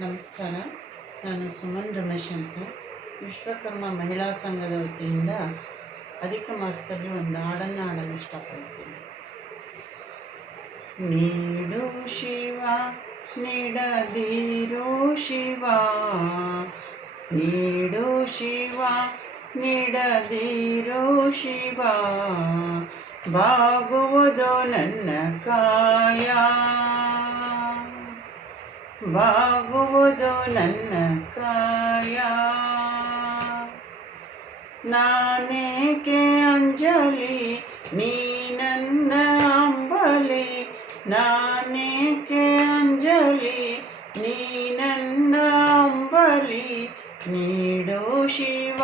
ನಮಸ್ಕಾರ. ನಾನು ಸುಮನ್ ರಮೇಶ್ ಅಂತ. ವಿಶ್ವಕರ್ಮ ಮಹಿಳಾ ಸಂಘದ ವತಿಯಿಂದ ಅಧಿಕ ಮಾಸದಲ್ಲಿ ಒಂದು ಹಾಡನ್ನು ಹಾಡಲು ಇಷ್ಟಪಡ್ತೀನಿ. ನೀಡು ಶಿವ ನೀಡದಿರು ಶಿವ, ನೀಡು ಶಿವ ನೀಡದಿರು ಶಿವ, ಬಾಗುವುದು ನನ್ನ ಕಾಯ, ಬಾಗುವುದು ನನ್ನ ಕಾಯ. ನಾನೇಕೆ ಅಂಜಲಿ ನೀ ನನ್ನ ಅಂಬಲಿ, ನಾನೇಕೆ ಅಂಜಲಿ ನೀ ನನ್ನ ಅಂಬಲಿ. ನೀಡು ಶಿವ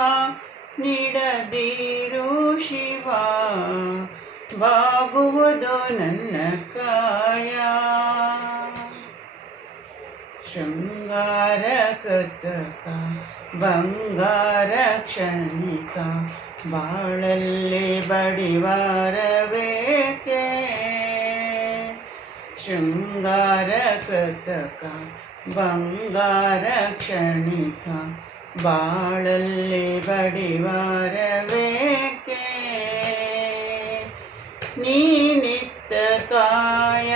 ನೀಡದಿರು ಶಿವ, ಬಾಗುವುದು ನನ್ನ ಕಾಯ. ಶೃಂಗಾರ ಕೃತಕ ಬಂಗಾರ ಕ್ಷಣಿಕ, ಬಾಳಲ್ಲಿ ಬಡಿವಾರವೇಕೆ. ಶೃಂಗಾರ ಕೃತಕ ಬಂಗಾರ ಕ್ಷಣಿಕ, ಬಾಳಲ್ಲಿ ಬಡಿವಾರವೇಕೆ. ನೀ ನಿತ್ಯ ಕಾಯ,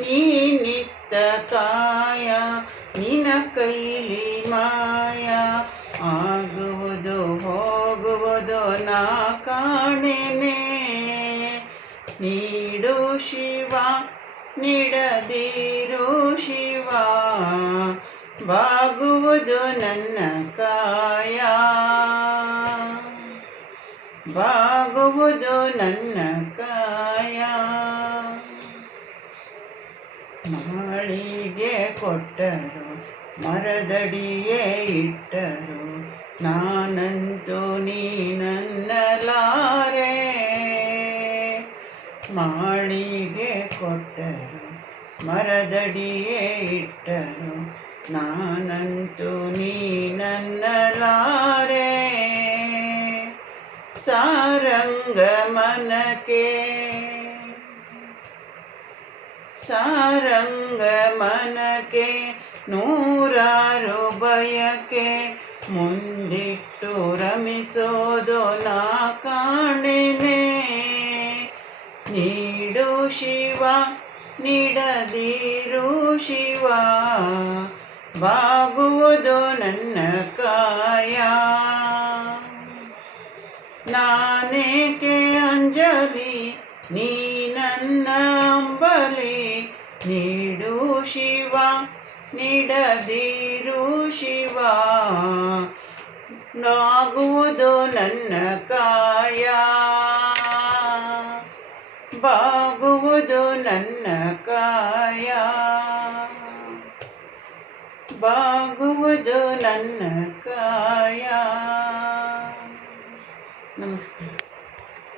ನೀ ನಿತ್ಯ ಕಾಯ, ನಿನ ಕೈಲಿ ಮಾಯ, ಆಗುವುದು ಹೋಗುವುದು ನಾ ಕಾಣೆನೆ. ನೀಡು ಶಿವ ನೀಡದಿರು ಶಿವ, ಬಾಗುವುದು ನನ್ನ ಕಾಯ, ಬಾಗುವುದು ನನ್ನ ಕಾಯ. ಮಾಳಿಗೆ ಕೊಟ್ಟರು ಮರದಡಿಯೇ ಇಟ್ಟರು, ನಾನಂತೂ ನೀನನ್ನಲಾರೆ. ಮಾಳಿಗೆ ಕೊಟ್ಟರು ಮರದಡಿಯೇ ಇಟ್ಟರು, ನಾನಂತೂ ನೀನನ್ನಲಾರೆ. ಸಾರಂಗ ಮನಕೆ ಸಾರಂಗ ಮನಕೆ, ನೂರಾರು ಬಯಕೆ, ಮುಂದಿಟ್ಟು ರಮಿಸೋದು ನಾ ಕಾಣೆನೆ. ನೀಡು ಶಿವ ನೀಡದಿರು ಶಿವ, ಬಾಗುವುದು ನನ್ನ ಕಾಯ. ನಾನೇಕೆ ಅಂಜಲಿ ನೀ ನನ್ನ ಅಂಬಲಿ, ನೀಡು ಶಿವ ನೀಡದಿರು ಶಿವ, ಬಾಗುವುದು ನನ್ನ ಕಾಯ, ಬಾಗುವುದು ನನ್ನ ಕಾಯ, ಬಾಗುವುದು ನನ್ನ ಕಾಯ. ನಮಸ್ಕಾರ.